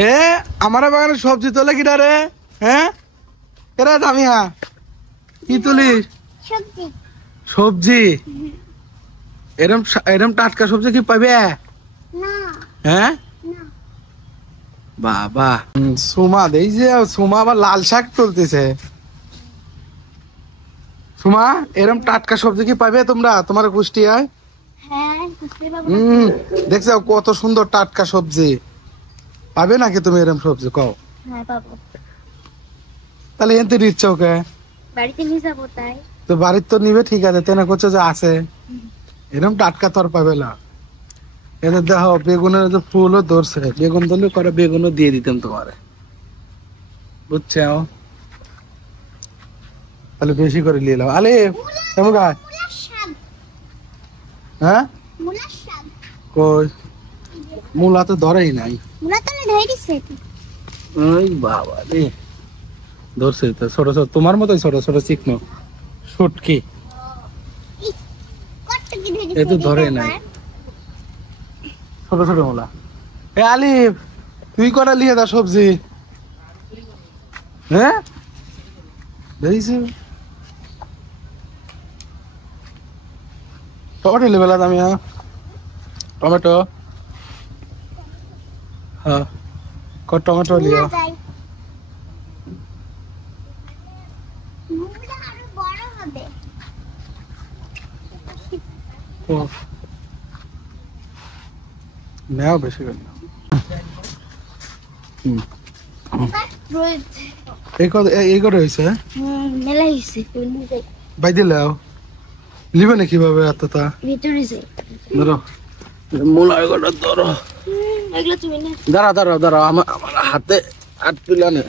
এ আমার বাগানে সবজি তোলে কিনা রে? হ্যাঁ এরা দামি হ্যাঁ কি তুলিস? সবজি। সবজি এরম এরম টাটকা সবজি কি পাবে? না হ্যাঁ না। বাবা সুমা এই যে সুমা আবার লাল শাক তুলতেছে। সুমা এরম টাটকা সবজি কি পাবে তোমরা তোমার কুষ্টিয়ায়? হ্যাঁ বুঝতে পারবো। দেখছো কত সুন্দর টাটকা সবজি পাবে নাকি তুমি এরম সবজি কও? হ্যাঁ পাবো। তাহলে এনতে দিচ্ছ ওকে বাড়িতে নিয়ে যাবো তাই। তো বাড়ির তো নিবে ঠিক আছে তেনা করছো যে আছে এরকম টাটকা তর পাবে না। এদের দেখো বেগুনের যে ফুলও ধরছে বেগুন ধরলে করে বেগুনও দিয়ে দিতাম তোমারে বুঝছো? তাহলে বেশি করে নিয়ে এলাম আলে কেমন গায়? মুলার শাক। হ্যাঁ মুলার শাক। কই মূলা তো ধরেই নাই। মুলা তো না ধরে দিছে। ওই বাবা রে ধরছে তো ছোট ছোট তোমার মতোই ছোট ছোট চিকনো শুটকি কত কি ধরে দিছে? এ তো ধরে নাই ছোট ছোট মূলা। এ আলিফ তুই কটা লিয়ে দা সবজি? হ্যাঁ দেখছি টমেটো লেবেলা দামি হ্যাঁ টমেটো হ্যাঁ টমেটো লিও। মুলা আরো বড় হবে। নেও বেশি করে নাও। এই করে হয়েছে মেলা হয়েছে। বাই দিলেও লিবে না কিভাবে এতটা ভিতরে যে ধরো মূলা এগুলো ধরো এগুলো তুমি না। দাঁড়া দাঁড়াও আমার আমার হাতে হাত তুলে নে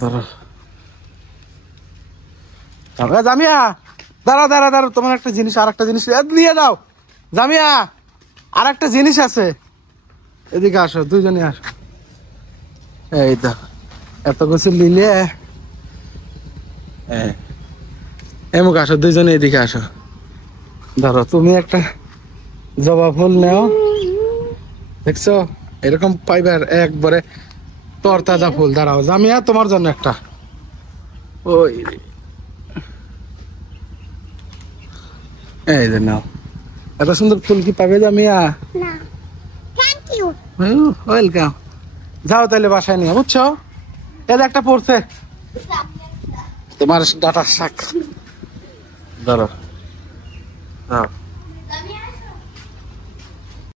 ধরো জামিয়া দাঁড়া তোমার একটা জিনিস আর একটা জিনিস নিয়ে যাও জামিয়া আর একটা জিনিস আছে এদিকে আসো দুইজনে আসো এই তো এত কিছু নিলে এমুক আসো দুইজনে এদিকে আসো ধরো তুমি একটা জবা ফুল নেও দেখছো এরকম পাইবার একবারে তরতাজা ফুল দাঁড়াও জামিয়া তোমার জন্য একটা ওই এই যে নাও এত সুন্দর ফুল কি পাবে জামিয়া? না থ্যাংক ইউ। ওয়েলকাম যাও তাহলে বাসায় নিয়ে বুঝছো এর একটা পড়ছে তোমার ডাটার শাক ধরো